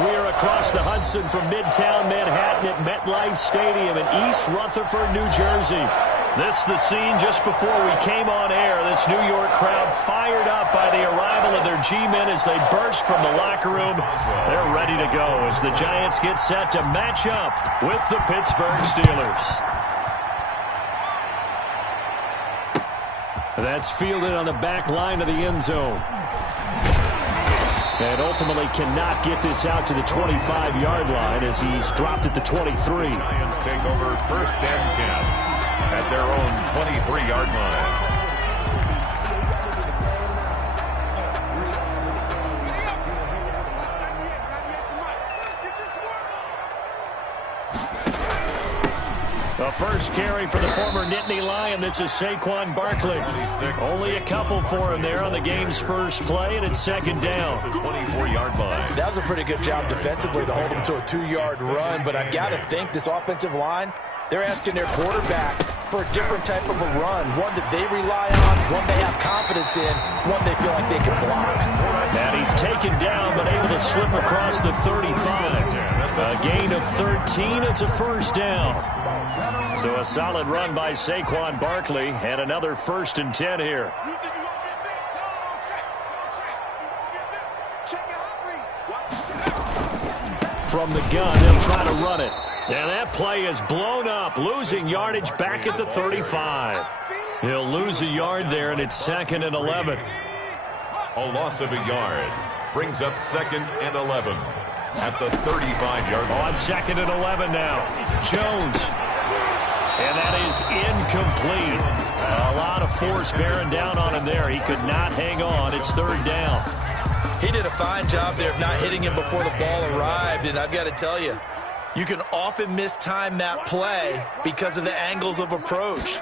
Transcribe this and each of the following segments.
We are across the Hudson from Midtown Manhattan at MetLife Stadium in East Rutherford, New Jersey. This is the scene just before we came on air. This New York crowd fired up by the arrival of their G-men as they burst from the locker room. They're ready to go as the Giants get set to match up with the Pittsburgh Steelers. That's fielded on the back line of the end zone. And ultimately cannot get this out to the 25-yard line as he's dropped at the 23. Giants take over first and 10 at their own 23-yard line. The first carry for the former Nittany Lion. This is Saquon Barkley. Only a couple for him there on the game's first play, and it's second down. The 24-yard line. That was a pretty good job defensively to hold him to a 2-yard run, but I've got to think this offensive line, they're asking their quarterback for a different type of a run, one that they rely on, one they have confidence in, one they feel like they can block. And he's taken down but able to slip across the 35. A gain of 13. It's a first down. So a solid run by Saquon Barkley and another first and 10 here. From the gun, they'll try to run it. And that play is blown up, losing yardage back at the 35. He'll lose a yard there, and it's second and 11. A loss of a yard brings up second and 11 at the 35-yard line. On second and 11 now. Jones. And that is incomplete. A lot of force bearing down on him there. He could not hang on. It's third down. He did a fine job there of not hitting him before the ball arrived, and I've got to tell you, you can often mistime that play because of the angles of approach.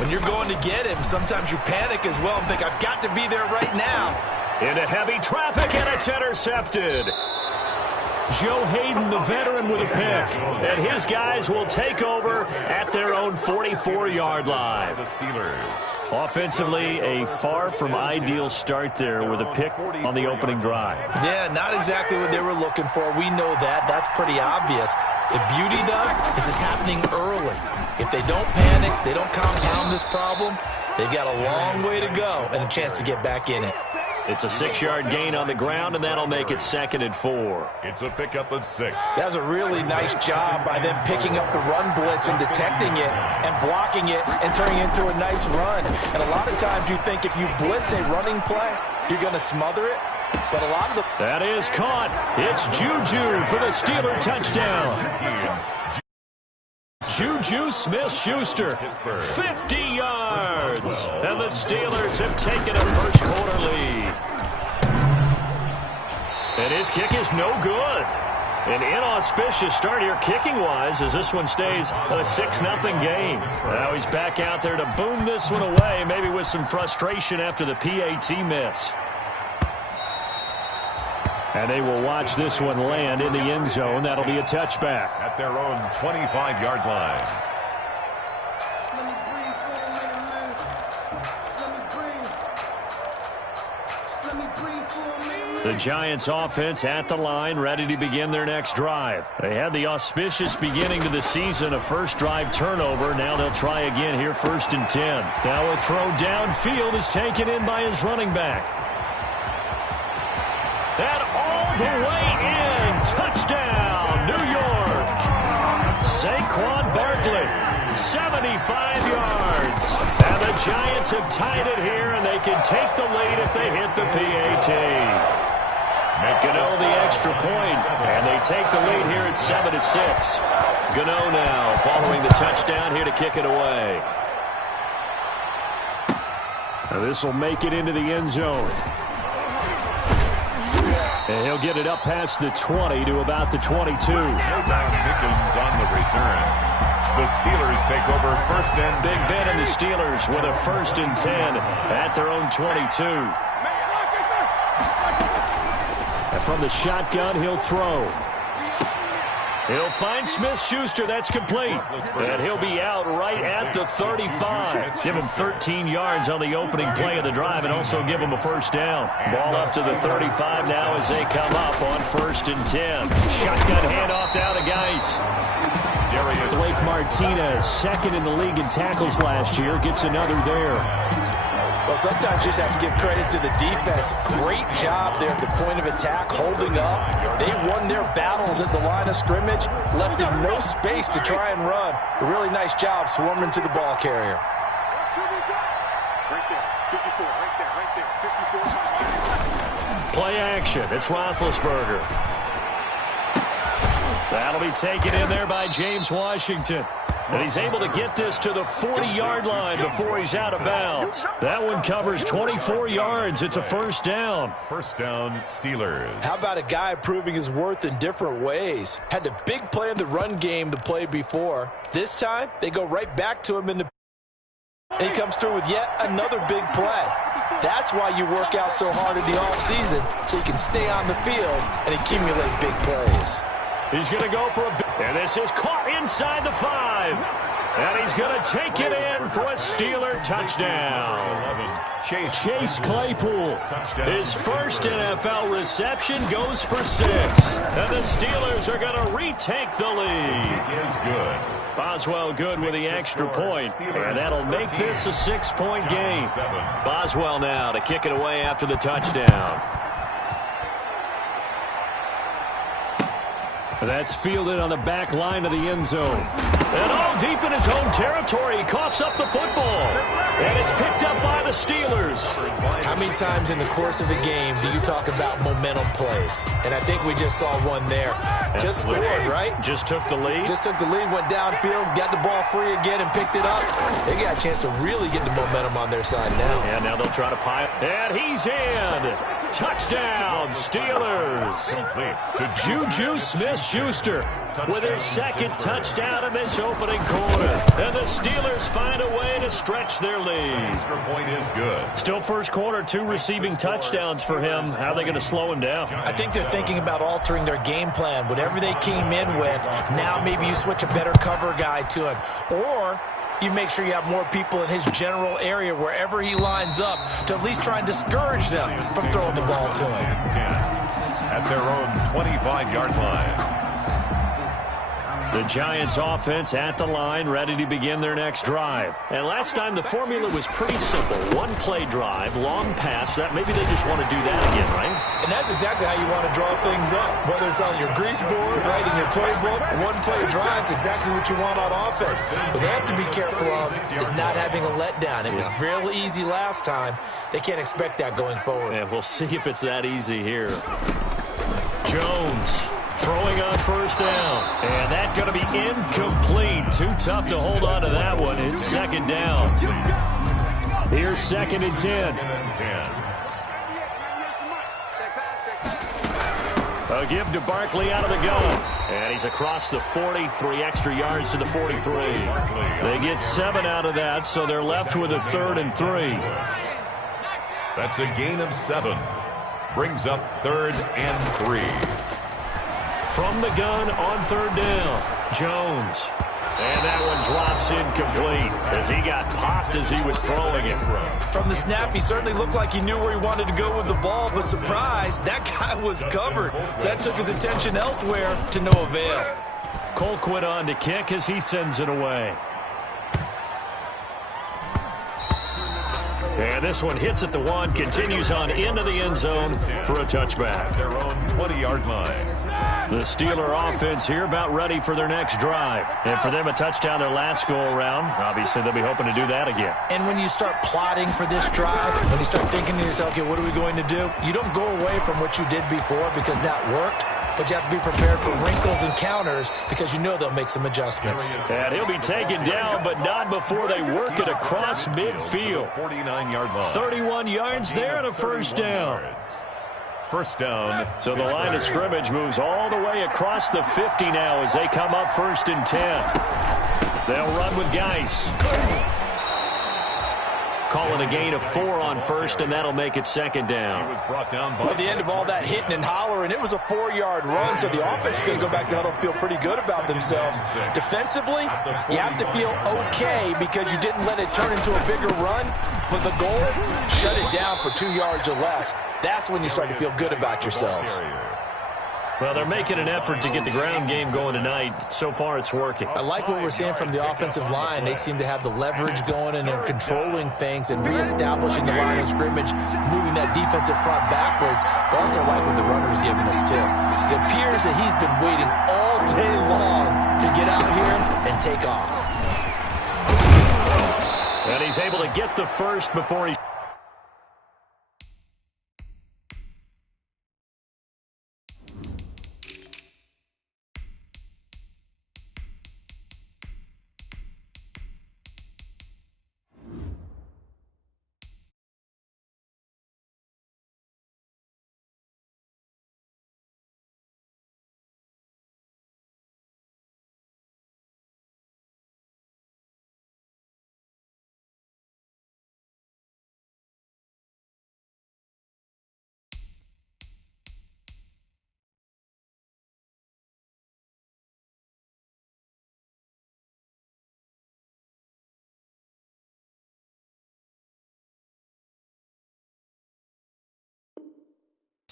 When you're going to get him, sometimes you panic as well and think, I've got to be there right now. Into heavy traffic, and it's intercepted. Joe Hayden, the veteran, with a pick. And his guys will take over at their own 44-yard line. The Steelers. Offensively, a far from ideal start there with a pick on the opening drive. Yeah, not exactly what they were looking for. We know that. That's pretty obvious. The beauty, though, is it's happening early. If they don't panic, they don't compound this problem, they've got a long way to go and a chance to get back in it. It's a 6-yard gain on the ground, and that'll make it second and 4. It's a pickup of 6. That was a really nice job by them picking up the run blitz and detecting it and blocking it and turning it into a nice run. And a lot of times you think if you blitz a running play, you're going to smother it. But a lot of the... That is caught. It's Juju for the Steeler touchdown. Juju Smith-Schuster, 50 yards. And the Steelers have taken a first quarter lead. And his kick is no good. An inauspicious start here kicking-wise as this one stays a 6-0 game. Now he's back out there to boom this one away, maybe with some frustration after the PAT miss. And they will watch this one land in the end zone. That'll be a touchback. At their own 25-yard line. The Giants offense at the line, ready to begin their next drive. They had the auspicious beginning to the season, a first drive turnover. Now they'll try again here, first and 10. Now a throw downfield is taken in by his running back. And all the way in. Touchdown, New York. Saquon Barkley, 75 yards. And the Giants have tied it here, and they can take the lead if they hit the PAT. Gano the extra point, and they take the lead here at 7-6. Gano now following the touchdown here to kick it away. Now this will make it into the end zone. And he'll get it up past the 20 to about the 22. Dickens on the return. The Steelers take over first and Big Ben and the Steelers with a first and 10 at their own 22. And from the shotgun, he'll throw. He'll find Smith-Schuster. That's complete. And he'll be out right at the 35. Give him 13 yards on the opening play of the drive and also give him a first down. Ball up to the 35 now as they come up on 1st and 10. Shotgun handoff now to Geis. Blake Martinez, second in the league in tackles last year, gets another there. Well, sometimes you just have to give credit to the defense. Great job there at the point of attack, holding up. They won their battles at the line of scrimmage, left him no space to try and run. A really nice job swarming to the ball carrier. Right there, 54, right there, 54. Play action. It's Roethlisberger. That'll be taken in there by James Washington. And he's able to get this to the 40-yard line before he's out of bounds. That one covers 24 yards. It's a first down. First down, Steelers. How about a guy proving his worth in different ways? Had the big play in the run game to play before. This time, they go right back to him in the... And he comes through with yet another big play. That's why you work out so hard in the offseason, so you can stay on the field and accumulate big plays. He's going to go for a... And this is caught inside the 5. And he's going to take it in for a Steeler touchdown. Chase Claypool. His first NFL reception goes for 6. And the Steelers are going to retake the lead. Is good. Boswell good with the extra point. And that'll make this a 6-point game. Boswell now to kick it away after the touchdown. That's fielded on the back line of the end zone. And all deep in his own territory, he coughs up the football. And it's picked up by the Steelers. How many times in the course of a game do you talk about momentum plays? And I think we just saw one there. Just scored, right? Just took the lead. Just took the lead, went downfield, got the ball free again, and picked it up. They got a chance to really get the momentum on their side now. And now they'll try to pile. And he's in. Touchdown, Steelers. Juju Smith-Schuster with his second touchdown in this opening quarter. And the Steelers find a way to stretch their lead. Extra point is good. Still first quarter, 2 receiving touchdowns for him. How are they going to slow him down? I think they're thinking about altering their game plan. Whatever they came in with, now maybe you switch a better cover guy to him. Or you make sure you have more people in his general area wherever he lines up to at least try and discourage them from throwing the ball to him. At their own 25-yard line. The Giants offense at the line, ready to begin their next drive. And last time the formula was pretty simple. 1-play drive, long pass. That maybe they just want to do that again, right? And that's exactly how you want to draw things up. Whether it's on your grease board, right, in your playbook, 1-play drive's exactly what you want on offense. What they have to be careful of is not having a letdown. It was real easy last time. They can't expect that going forward. And we'll see if it's that easy here. Jones throwing on first down. And that's going to be incomplete. Too tough to hold on to that one. It's second down. Here's 2nd and 10. A give to Barkley out of the gun. And he's across the 40, 3 extra yards to the 43. They get 7 out of that, so they're left with a 3rd and 3. That's a gain of 7. Brings up 3rd and 3. From the gun on 3rd down, Jones. And that one drops incomplete as he got popped as he was throwing it. From the snap, he certainly looked like he knew where he wanted to go with the ball, but surprise, that guy was covered. So that took his attention elsewhere to no avail. Colquitt on to kick as he sends it away. And this one hits at the 1, continues on into the end zone for a touchback. Their own 20-yard line. The Steeler offense here about ready for their next drive. And for them, a touchdown their last go-around. Obviously, they'll be hoping to do that again. And when you start plotting for this drive, when you start thinking to yourself, okay, what are we going to do? You don't go away from what you did before because that worked. But you have to be prepared for wrinkles and counters because you know they'll make some adjustments. And he'll be taken down, but not before they work it across midfield. 49-yard line. 31 yards there and a first down. First down. So the line of scrimmage moves all the way across the 50 now as they come up 1st and 10. They'll run with Geis. Calling a gain of 4 on first, and that'll make it second down. He was brought down by Well, at the end of all that hitting and hollering, it was a 4-yard run, so the offense is going to go back to huddle and feel pretty good about themselves. Defensively, you have to feel okay because you didn't let it turn into a bigger run, but the goal, shut it down for 2 yards or less. That's when you start to feel good about yourselves. Well, they're making an effort to get the ground game going tonight. So far, it's working. I like what we're seeing from the offensive line. They seem to have the leverage going, and they're controlling things and reestablishing the line of scrimmage, moving that defensive front backwards. But also like what the runner's giving us, too. It appears that he's been waiting all day long to get out here and take off. And he's able to get the first before he...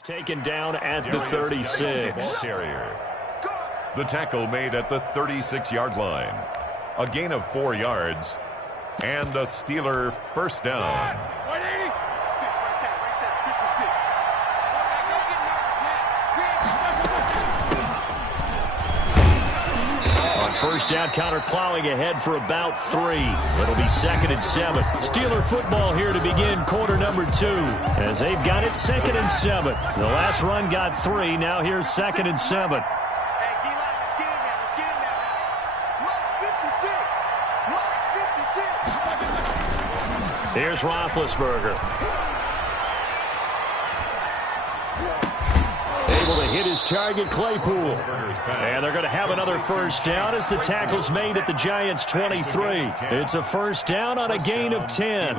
Taken down at the 36. The tackle made at the 36-yard line. A gain of 4 yards and a Steeler first down. 180. 6 right there, 56. On first down, counter plowing ahead for about 3. It'll be 2nd and 7. Steeler football here to begin quarter number 2. As they've got it 2nd and 7. The last run got 3. Now here's 2nd and 7. Hey, D-line, let's get it now. Let's get it now. Mark 56. Mark 56. Here's Roethlisberger. Able to hit his target, Claypool. And they're going to have another first down as the tackle's made at the Giants' 23. It's a first down on a gain of 10.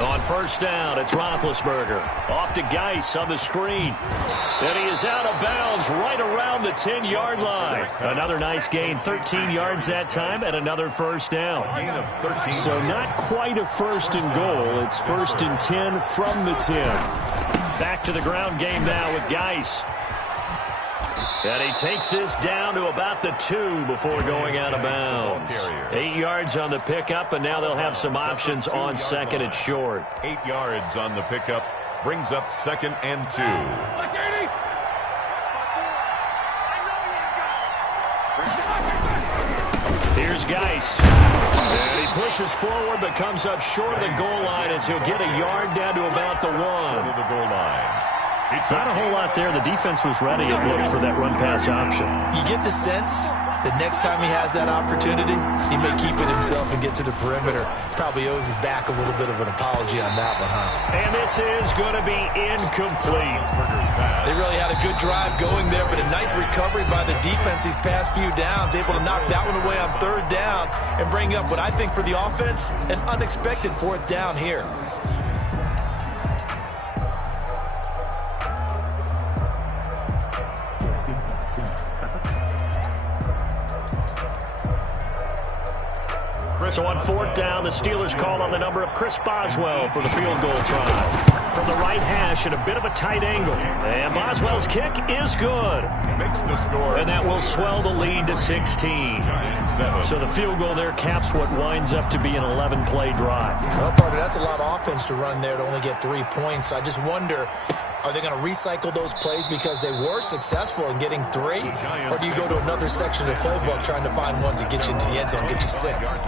On first down, it's Roethlisberger. Off to Geis on the screen. And he is out of bounds right around the 10-yard line. Another nice gain, 13 yards that time, and another first down. So not quite a first and goal. It's 1st and 10 from the 10. Back to the ground game now with Geis. And he takes this down to about the 2 before going out of bounds. 8 yards on the pickup, and now they'll have some options on 2nd and short. 8 yards on the pickup brings up 2nd and 2. Here's Geis. And he pushes forward but comes up short of the goal line as he'll get a yard down to about the 1. Short of the goal line. Not a whole lot there. The defense was ready, it looked, for that run-pass option. You get the sense that next time he has that opportunity, he may keep it himself and get to the perimeter. Probably owes his back a little bit of an apology on that one, huh? And this is going to be incomplete. They really had a good drive going there, but a nice recovery by the defense these past few downs, able to knock that one away on 3rd down and bring up what I think for the offense, an unexpected 4th down here. So on 4th down, the Steelers call on the number of Chris Boswell for the field goal try. From the right hash at a bit of a tight angle. And Boswell's kick is good. Makes the score. And that will swell the lead to 16. So the field goal there caps what winds up to be an 11-play drive. Well, partner, that's a lot of offense to run there to only get 3 points. I just wonder, are they going to recycle those plays because they were successful in getting 3? Or do you go to another section of the playbook trying to find ones that get you into the end zone, get you 6?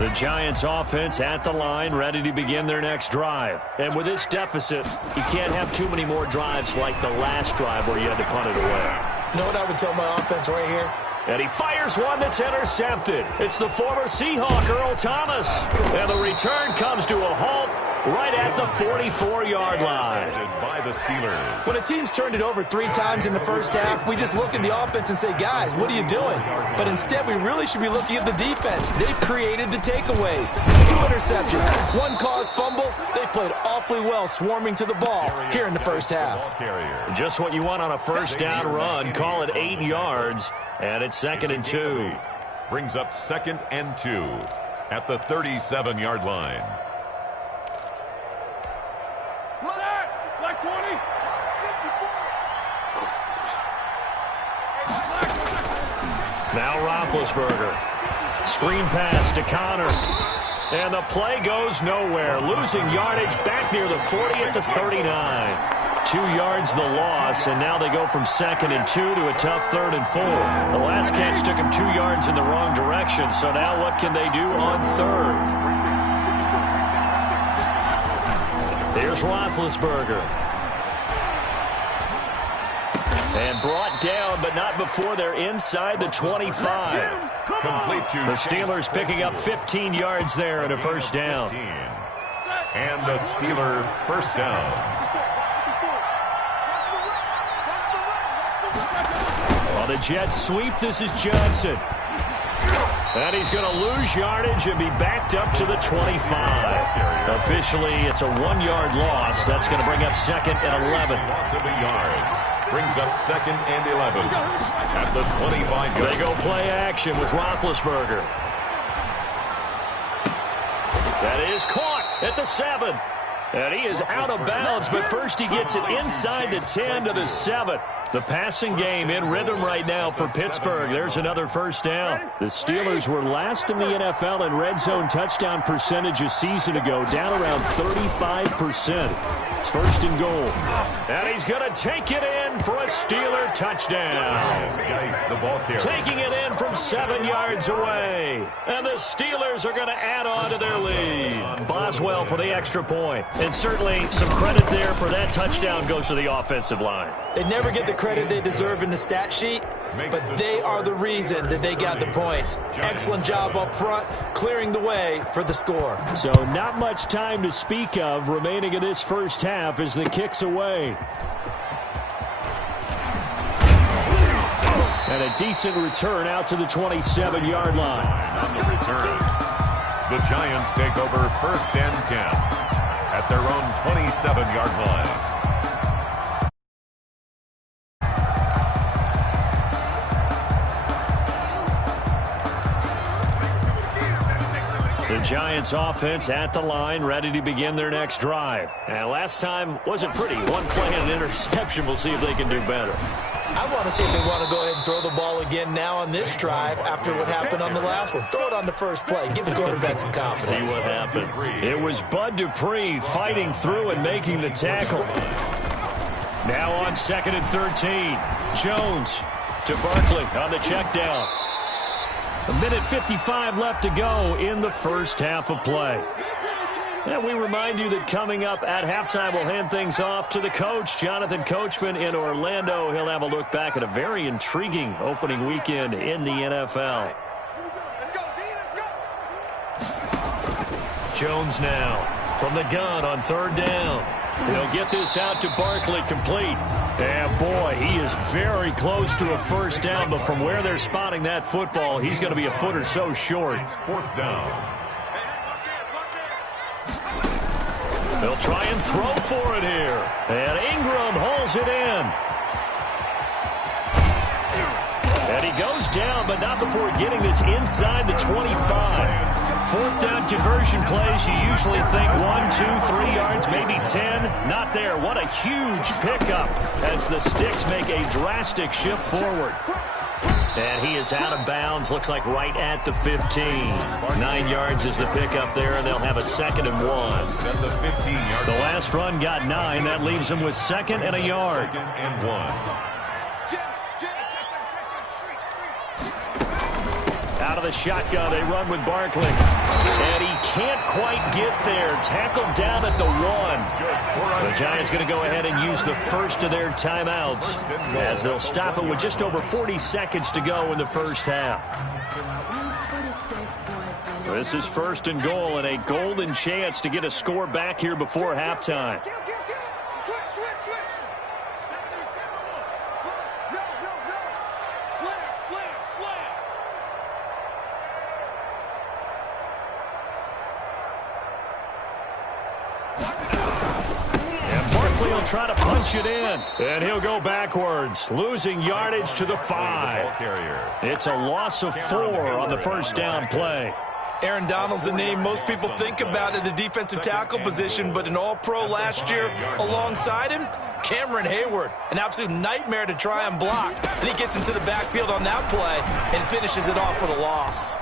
The Giants offense at the line, ready to begin their next drive. And with this deficit, you can't have too many more drives like the last drive where you had to punt it away. You know what I would tell my offense right here? And he fires one that's intercepted. It's the former Seahawk, Earl Thomas. And the return comes to a halt right at the 44-yard line. By the Steelers. When a team's turned it over 3 times in the first half, we just look at the offense and say, guys, what are you doing? But instead, we really should be looking at the defense. They've created the takeaways. 2 interceptions, 1 caused fumble. They played awfully well swarming to the ball here in the first half. Just what you want on a first down run. Call it 8 yards, and it's 2nd and 2. Brings up 2nd and 2 at the 37-yard line. Black 20. Now Roethlisberger. Screen pass to Connor. And the play goes nowhere. Losing yardage back near the 40 at the 39. 2 yards the loss, and now they go from 2nd and 2 to a tough 3rd and 4. The last catch took him 2 yards in the wrong direction, so now what can they do on 3rd? There's Roethlisberger. And brought down, but not before they're inside the 25. The Steelers picking up 15 yards there and a first down. And a Steeler first down. On the Jets sweep, this is Johnson. And he's going to lose yardage and be backed up to the 25. Officially, it's a 1-yard loss. That's going to bring up 2nd and 11. Loss of a yard. Brings up 2nd and 11 at the 25-yard. They go play action with Roethlisberger. That is caught at the 7. And he is out of bounds, but first he gets it inside the 10 to the 7. The passing game in rhythm right now for Pittsburgh. There's another first down. The Steelers were last in the NFL in red zone touchdown percentage a season ago, down around 35%. It's 1st and goal. And he's going to take it in for a Steeler touchdown. The ball carrier. Taking it in from 7 yards away. And the Steelers are going to add on to their lead. Boswell for the extra point. And certainly some credit there for that touchdown goes to the offensive line. They never get the credit they deserve in the stat sheet, but they are the reason that they got the points. Excellent job up front, clearing the way for the score. So not much time to speak of remaining in this first half as the kick's away. And a decent return out to the 27-yard line. On the return, the Giants take over 1st and 10 at their own 27-yard line. The Giants offense at the line, ready to begin their next drive. And last time wasn't pretty. 1 play and an interception. We'll see if they can do better. I want to see if they want to go ahead and throw the ball again now on this drive after what happened on the last one. Throw it on the first play. Give the quarterback some confidence. See what happens. It was Bud Dupree fighting through and making the tackle. Now on 2nd and 13. Jones to Barkley on the check down. 1:55 left to go in the first half of play. And we remind you that coming up at halftime, we'll hand things off to the coach, Jonathan Coachman in Orlando. He'll have a look back at a very intriguing opening weekend in the NFL. Let's go, D, let's go. Jones now from the gun on 3rd down. He'll get this out to Barkley, complete. And boy, he is very close to a first down, but from where they're spotting that football, he's going to be a foot or so short. 4th down. They'll try and throw for it here. And Ingram holds it in. And he goes down, but not before getting this inside the 25. 4th down conversion plays, you usually think 1, 2, 3 yards, maybe 10. Not there. What a huge pickup as the Sticks make a drastic shift forward. And he is out of bounds, looks like right at the 15. 9 yards is the pickup there, and they'll have a 2nd and 1. At the 15-yard The last run got 9. That leaves them with 2nd and a yard. 2nd and 1. Out of the shotgun, they run with Barkley. And he can't quite get there. Tackled down at the 1. The Giants going to go ahead and use the first of their timeouts as they'll stop it with just over 40 seconds to go in the first half. This is 1st and goal and a golden chance to get a score back here before halftime. Try to punch it in, and he'll go backwards, losing yardage to the 5. It's a loss of 4 on the first down play. Aaron Donald's the name most people think about at the defensive tackle position, but an all-pro last year alongside him, Cameron Hayward, an absolute nightmare to try and block. And he gets into the backfield on that play and finishes it off with a loss.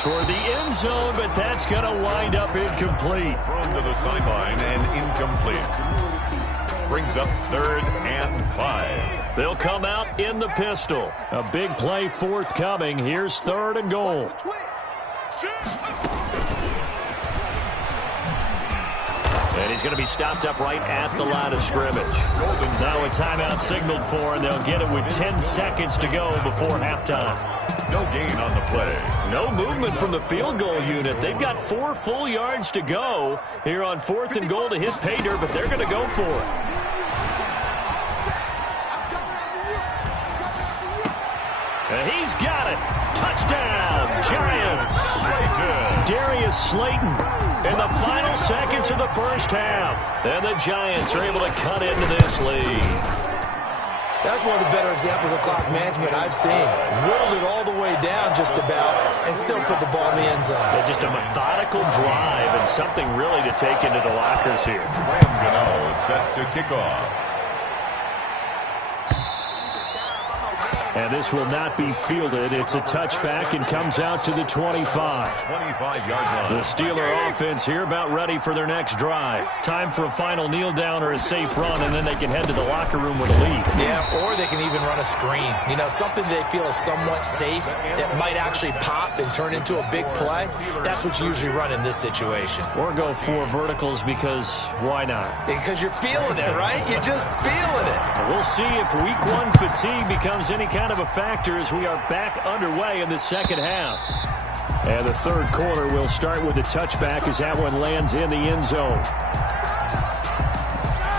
Toward the end zone, but that's going to wind up incomplete. Thrown to the sideline and incomplete. Brings up 3rd and 5. They'll come out in the pistol. A big play forthcoming. Here's 3rd and goal. And he's going to be stopped up right at the line of scrimmage. Now a timeout signaled for, and they'll get it with 10 seconds to go before halftime. No gain on the play. No movement from the field goal unit. They've got 4 full yards to go here on 4th and goal to hit pay dirt, but they're going to go for it. And he's got it. Touchdown, Giants. Darius Slayton in the final seconds of the first half. And the Giants are able to cut into this lead. That's one of the better examples of clock management I've seen. Whittled it all the way down just about and still put the ball in the end zone. Yeah, just a methodical drive and something really to take into the lockers here. Graham Gano set to kick off. And this will not be fielded. It's a touchback and comes out to the 25. 25-yard line. The Steeler offense here about ready for their next drive. Time for a final kneel down or a safe run, and then they can head to the locker room with a lead. Yeah, or they can even run a screen. You know, something they feel is somewhat safe that might actually pop and turn into a big play. That's what you usually run in this situation. Or go 4 verticals because why not? Because you're feeling it, right? You're just feeling it. We'll see if week 1 fatigue becomes any kind of a factor as we are back underway in the second half. And the 3rd quarter will start with a touchback as that one lands in the end zone.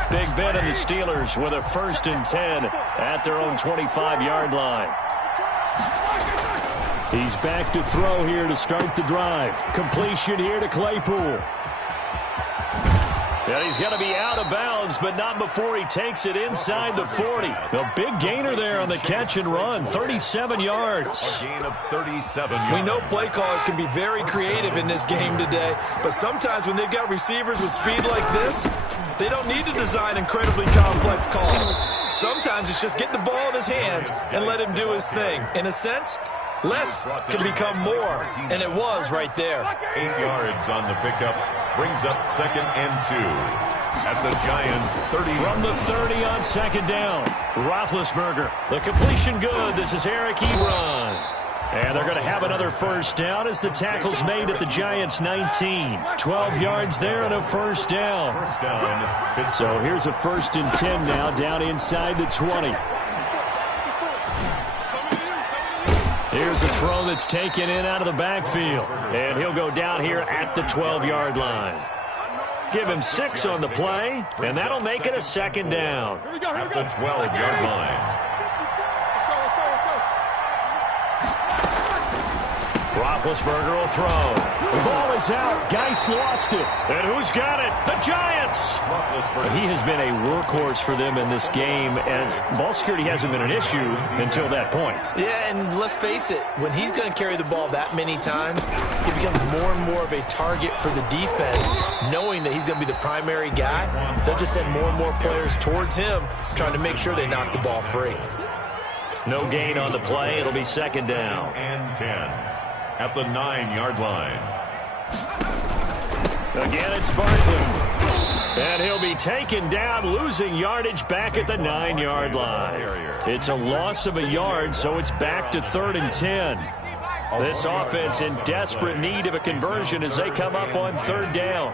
Big Ben and the Steelers with a 1st and 10 at their own 25-yard line. He's back to throw here to start the drive. Completion here to Claypool. And he's going to be out of bounds, but not before he takes it inside the 40. A big gainer there on the catch and run, 37 yards. A gain of 37 yards. We know play callers can be very creative in this game today, but sometimes when they've got receivers with speed like this, they don't need to design incredibly complex calls. Sometimes it's just get the ball in his hands and let him do his thing. In a sense, less can become more, and it was right there. 8 yards on the pickup, brings up 2nd and 2 at the Giants' 30. From the 30 on 2nd down, Roethlisberger. The completion good. This is Eric Ebron. And they're going to have another 1st down as the tackle's made at the Giants' 19. 12 yards there and a 1st down. First down. So here's a 1st and 10 now down inside the 20. Here's a throw that's taken in out of the backfield. And he'll go down here at the 12-yard line. Give him 6 on the play, and that'll make it a 2nd down. At the 12-yard line. Roethlisberger will throw. The ball is out. Geis lost it. And who's got it? The Giants. He has been a workhorse for them in this game, and ball security hasn't been an issue until that point. Yeah, and let's face it, when he's going to carry the ball that many times, he becomes more and more of a target for the defense, knowing that he's going to be the primary guy. They'll just send more and more players towards him, trying to make sure they knock the ball free. No gain on the play. It'll be 2nd down. And 10. At the 9-yard line. Again, it's Barkley. And he'll be taken down, losing yardage back at the 9-yard line. It's a loss of a yard, so it's back to 3rd and 10. This offense in desperate need of a conversion as they come up on 3rd down.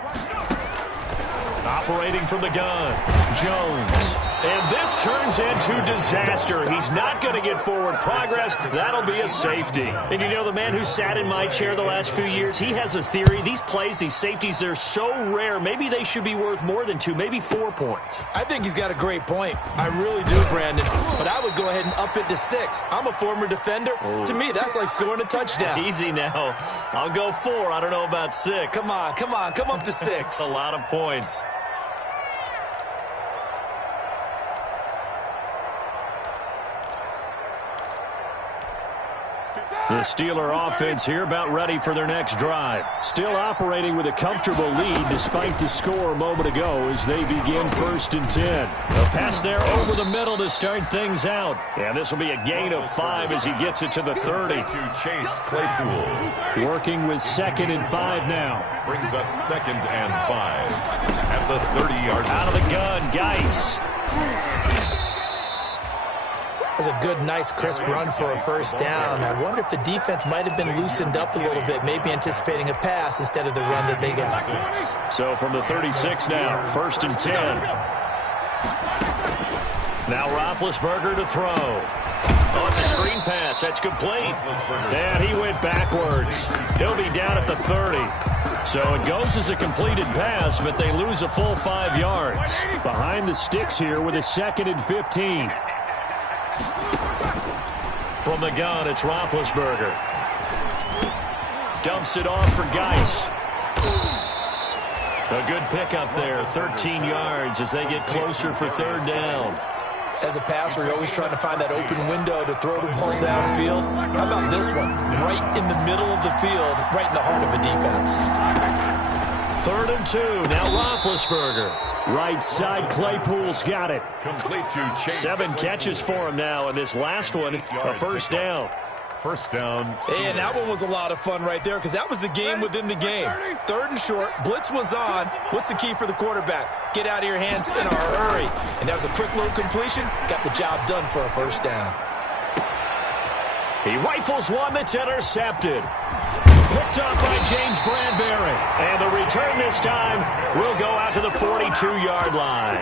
Operating from the gun, Jones. And this turns into disaster. He's not going to get forward progress. That'll be a safety. And you know, the man who sat in my chair the last few years, he has a theory. These plays, these safeties, they're so rare. Maybe they should be worth more than 2, maybe 4 points. I think he's got a great point. I really do, Brandon. But I would go ahead and up it to 6. I'm a former defender. To me, that's like scoring a touchdown. Easy now. I'll go 4. I don't know about 6. Come on. Come up to 6. A lot of points. The Steeler offense here about ready for their next drive. Still operating with a comfortable lead despite the score a moment ago as they begin 1st and 10. A pass there over the middle to start things out. And this will be a gain of 5 as he gets it to the 30. To Chase Claypool. Working with 2nd and 5 now. Brings up 2nd and 5 at the 30-yard line. Out of the gun, Geis. That's a good, nice, crisp run for a first down. I wonder if the defense might have been loosened up a little bit, maybe anticipating a pass instead of the run that they got. So from the 36 now, 1st and 10. Now Roethlisberger to throw. Oh, it's a screen pass. That's complete. And he went backwards. He'll be down at the 30. So it goes as a completed pass, but they lose a full 5 yards. Behind the sticks here with a 2nd and 15. From the gun, it's Roethlisberger. Dumps it off for Geis. A good pickup there, 13 yards as they get closer for 3rd down. As a passer, you're always trying to find that open window to throw the ball downfield. How about this one? Right in the middle of the field, right in the heart of a defense. 3rd and 2, now Roethlisberger. Right side, Claypool's got it. Complete to Chase. 7 catches for him now, and this last one, a first down. First down. And that one was a lot of fun right there because that was the game within the game. 3rd and short, blitz was on. What's the key for the quarterback? Get out of your hands in a hurry. And that was a quick little completion. Got the job done for a first down. He rifles one that's intercepted. Picked up by James Bradbury. And the return this time will go out to the 42-yard line.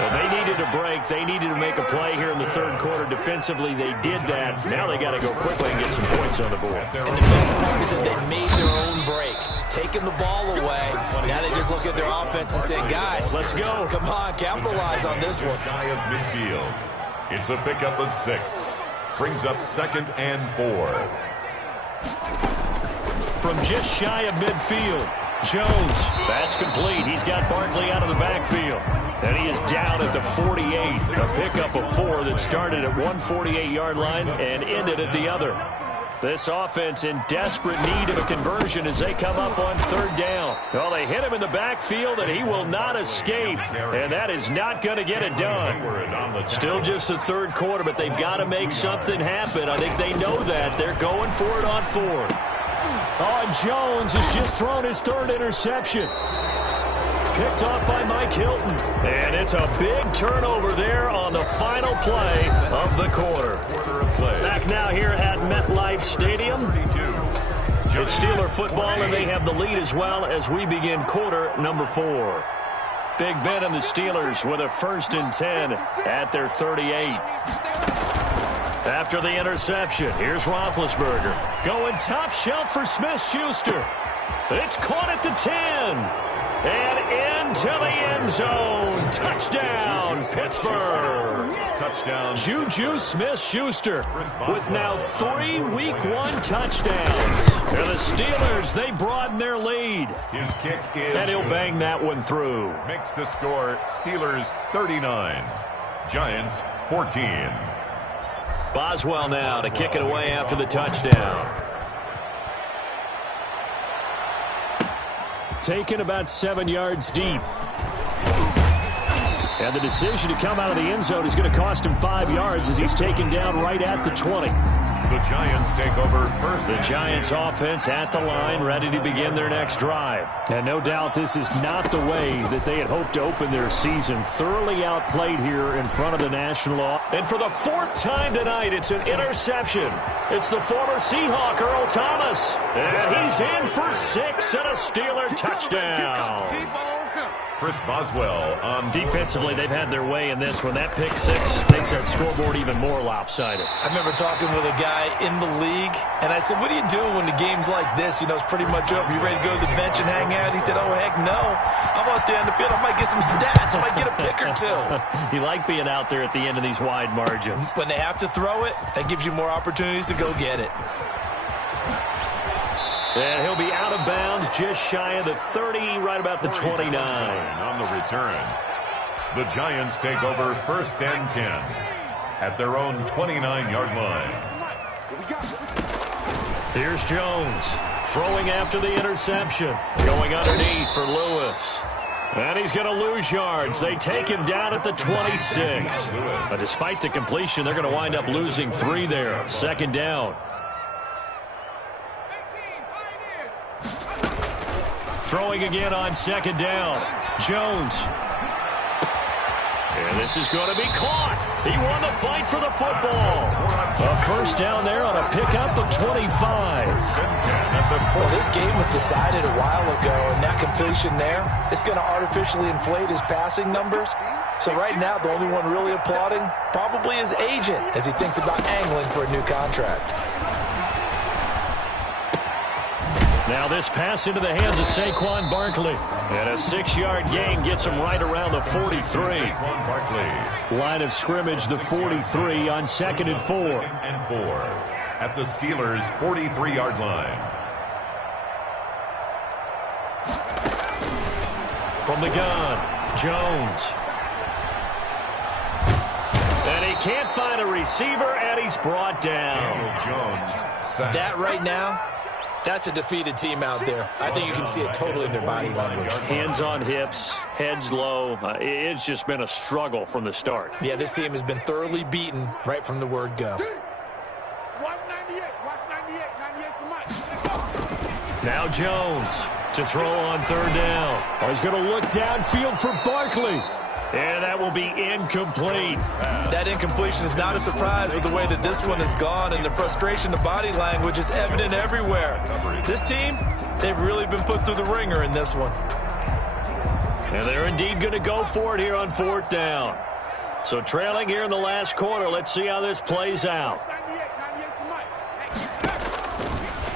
So they needed a break. They needed to make a play here in the 3rd quarter. Defensively, they did that. Now they got to go quickly and get some points on the board. And the best part is that they made their own break. Taking the ball away. Now they just look at their offense and say, guys, let's go. Come on, capitalize on this one. Shy of midfield. It's a pickup of 6. Brings up 2nd and 4. From just shy of midfield, Jones. That's complete. He's got Barkley out of the backfield. And he is down at the 48. A pickup of 4 that started at one 48-yard line and ended at the other. This offense in desperate need of a conversion as they come up on 3rd down. Well, they hit him in the backfield, and he will not escape. And that is not going to get it done. Still just the 3rd quarter, but they've got to make something happen. I think they know that. They're going for it on 4th. Oh, Jones has just thrown his 3rd interception. Picked off by Mike Hilton. And it's a big turnover there on the final play of the quarter. Back now here at MetLife Stadium. It's Steeler football, and they have the lead as well as we begin quarter number 4. Big Ben and the Steelers with a 1st and 10 at their 38. After the interception, here's Roethlisberger. Going top shelf for Smith-Schuster. It's caught at the 10. And into the end zone. Touchdown, Pittsburgh. Touchdown. Juju Smith-Schuster with now 3 Week 1 touchdowns. And the Steelers, they broaden their lead. His kick is and he'll bang that one through. Makes the score Steelers 39, Giants 14. Boswell now to kick it away after the touchdown. Taken about 7 yards deep. And the decision to come out of the end zone is going to cost him 5 yards as he's taken down right at the 20. The Giants take over first. The Giants offense at the line, ready to begin their next drive. And no doubt this is not the way that they had hoped to open their season. Thoroughly outplayed here in front of the national offense. And for the 4th time tonight, it's an interception. It's the former Seahawk, Earl Thomas. And he's in for 6 and a Steeler touchdown. Chris Boswell on Defensively, they've had their way in this one. That pick six makes that scoreboard even more lopsided. I remember talking with a guy in the league, and I said, what do you do when the game's like this? You know, it's pretty much over. You ready to go to the bench and hang out? He said, oh, heck no. I want to stay on the field. I might get some stats. I might get a pick or two. You like being out there at the end of these wide margins. When they have to throw it, that gives you more opportunities to go get it. And he'll be out of bounds just shy of the 30, right about the 29. On the return. The Giants take over 1st and 10 at their own 29-yard line. Here's Jones throwing after the interception. Going underneath for Lewis. And he's going to lose yards. They take him down at the 26. But despite the completion, they're going to wind up losing 3 there. 2nd down. Throwing again on 2nd down. Jones. And this is going to be caught. He won the fight for the football. A 1st down there on a pickup of 25. Well, this game was decided a while ago, and that completion there is going to artificially inflate his passing numbers. So right now, the only one really applauding probably his agent as he thinks about angling for a new contract. Now this pass into the hands of Saquon Barkley. And a 6-yard gain gets him right around the 43. Line of scrimmage, the 43 on 2nd and 4. 2nd and 4 at the Steelers' 43-yard line. From the gun, Jones. And he can't find a receiver, and he's brought down. Jones sacked. That right now, that's a defeated team out there. I think you can see it totally in their body language. Hands on hips, heads low. It's just been a struggle from the start. Yeah, this team has been thoroughly beaten right from the word go. Now Jones to throw on 3rd down. Oh, he's going to look downfield for Barkley. And that will be incomplete. That incompletion is not a surprise with the way that this one has gone, and the frustration of body language is evident everywhere. This team, they've really been put through the ringer in this one. And they're indeed going to go for it here on 4th down. So trailing here in the last quarter, let's see how this plays out.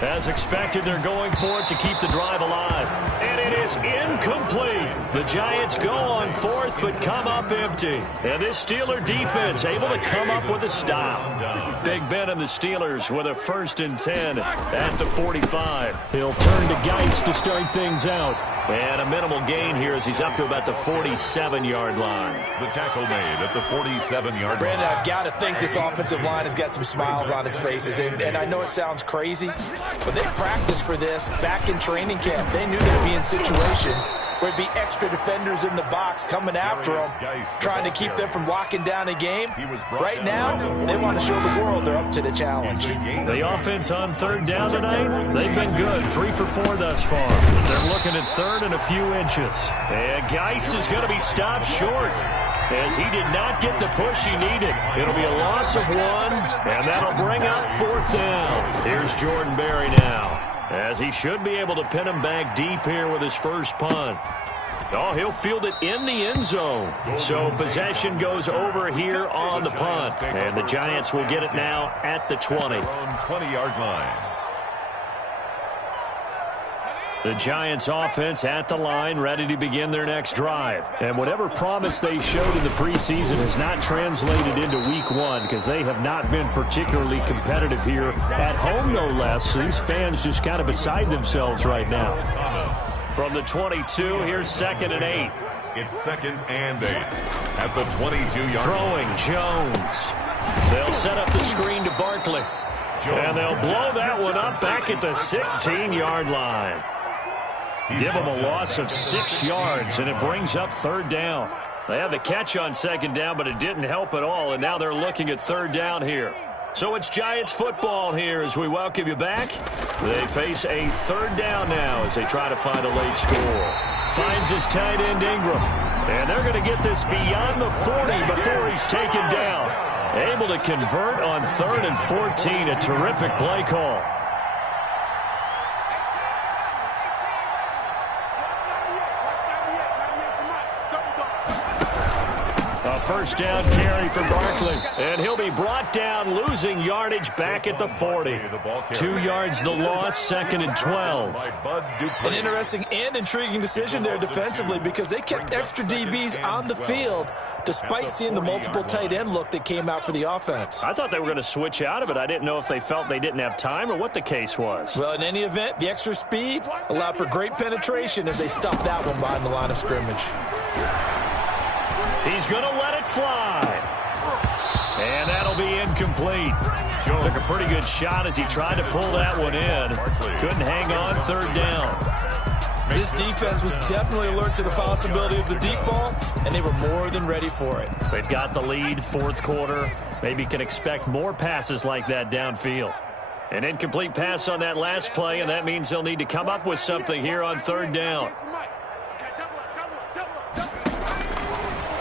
As expected, they're going for it to keep the drive alive. And it is incomplete. The Giants go on 4th, but come up empty. And this Steeler defense able to come up with a stop. Big Ben and the Steelers with a 1st and 10 at the 45. He'll turn to Geis to start things out. And a minimal gain here as he's up to about the 47-yard line. The tackle made at the 47-yard line. Brandon, I've got to think this offensive line has got some smiles on its faces. And I know it sounds crazy, but they practiced for this back in training camp. They knew they'd be in situations where it'd be extra defenders in the box coming after them, trying to keep them from locking down a game. Right now, they want to show the world they're up to the challenge. The offense on 3rd down tonight, they've been good. 3 for 4 thus far. They're looking at 3rd and a few inches. And Geis is going to be stopped short as he did not get the push he needed. It'll be a loss of 1, and that'll bring up 4th down. Here's Jordan Berry now, as he should be able to pin him back deep here with his first punt. Oh, he'll field it in the end zone. So possession goes over here on the punt. And the Giants will get it now at the 20. 20-yard line. The Giants offense at the line, ready to begin their next drive. And whatever promise they showed in the preseason has not translated into week 1 because they have not been particularly competitive here at home, no less. These fans just kind of beside themselves right now. From the 22, here's 2nd and 8. It's 2nd and 8 at the 22-yard Throwing Jones. They'll set up the screen to Barkley. And they'll blow that one up back at the 16-yard line. Give them a loss of 6 yards, and it brings up 3rd down. They had the catch on 2nd down, but it didn't help at all, and now they're looking at 3rd down here. So it's Giants football here as we welcome you back. They face a 3rd down now as they try to find a late score. Finds his tight end Ingram. And they're going to get this beyond the 40 before he's taken down. Able to convert on 3rd and 14. A terrific play call. first down carry for Barkley. And he'll be brought down, losing yardage back at the 40. 2 yards the loss, 2nd and 12. An interesting and intriguing decision there defensively because they kept extra DBs on the field despite seeing the multiple tight end look that came out for the offense. I thought they were going to switch out of it. I didn't know if they felt they didn't have time or what the case was. Well, in any event, the extra speed allowed for great penetration as they stuffed that one behind the line of scrimmage. He's going to let it fly. And that'll be incomplete. Took a pretty good shot as he tried to pull that one in. Couldn't hang on, 3rd down. This defense was definitely alert to the possibility of the deep ball, and they were more than ready for it. They've got the lead, 4th quarter. Maybe can expect more passes like that downfield. An incomplete pass on that last play, and that means they'll need to come up with something here on 3rd down.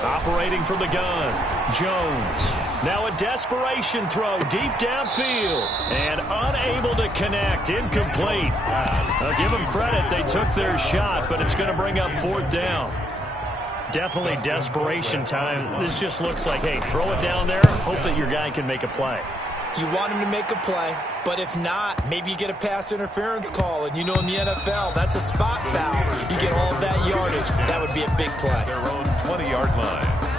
Operating from the gun, Jones. Now a desperation throw deep downfield and unable to connect. Incomplete. I'll give them credit. They took their shot, but it's going to bring up 4th down. Definitely desperation time. This just looks like, hey, throw it down there. Hope that your guy can make a play. You want him to make a play, but if not, maybe you get a pass interference call. And you know in the NFL, that's a spot foul. You get all of that yardage. That would be a big play. Their own 20-yard line.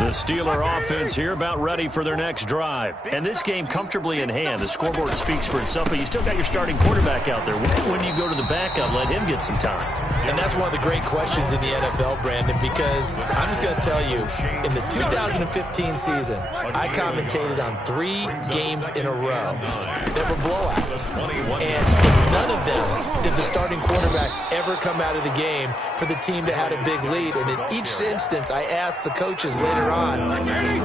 The Steeler offense here about ready for their next drive. And this game comfortably in hand. The scoreboard speaks for itself, but you still got your starting quarterback out there. When do you go to the backup, let him get some time? And that's one of the great questions in the NFL, Brandon, because I'm just going to tell you, in the 2015 season, I commentated on 3 games in a row that were blowouts. And in none of them did the starting quarterback ever come out of the game for the team that had a big lead. And in each instance, I asked the coaches later on,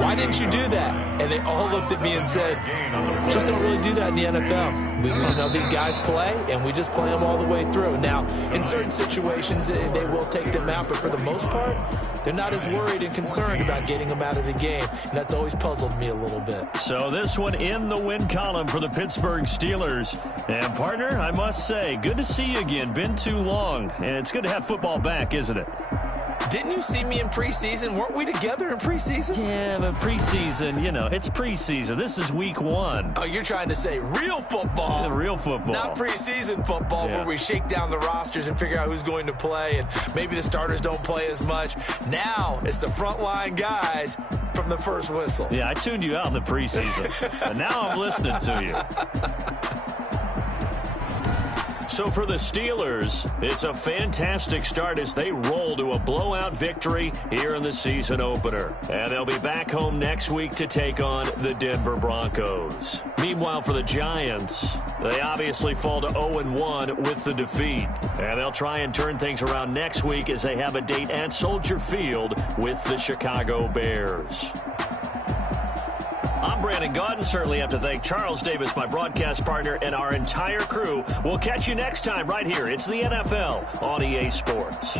why didn't you do that? And they all looked at me and said, just don't really do that in the NFL. We know these guys play, and we just play them all the way through. Now, in certain situations, they will take them out, but for the most part, they're not as worried and concerned about getting them out of the game, and that's always puzzled me a little bit. So this one in the win column for the Pittsburgh Steelers. And, partner, I must say, good to see you again. Been too long, and it's good to have football back, isn't it? Didn't you see me in preseason? Weren't we together in preseason? Yeah, but preseason, you know, it's preseason. This is week 1. Oh, you're trying to say real football. Yeah, real football. Not preseason football where we shake down the rosters and figure out who's going to play, and maybe the starters don't play as much. Now it's the frontline guys from the first whistle. Yeah, I tuned you out in the preseason, and now I'm listening to you. So for the Steelers, it's a fantastic start as they roll to a blowout victory here in the season opener. And they'll be back home next week to take on the Denver Broncos. Meanwhile, for the Giants, they obviously fall to 0-1 with the defeat. And they'll try and turn things around next week as they have a date at Soldier Field with the Chicago Bears. I'm Brandon Gaudin. Certainly have to thank Charles Davis, my broadcast partner, and our entire crew. We'll catch you next time right here. It's the NFL on EA Sports.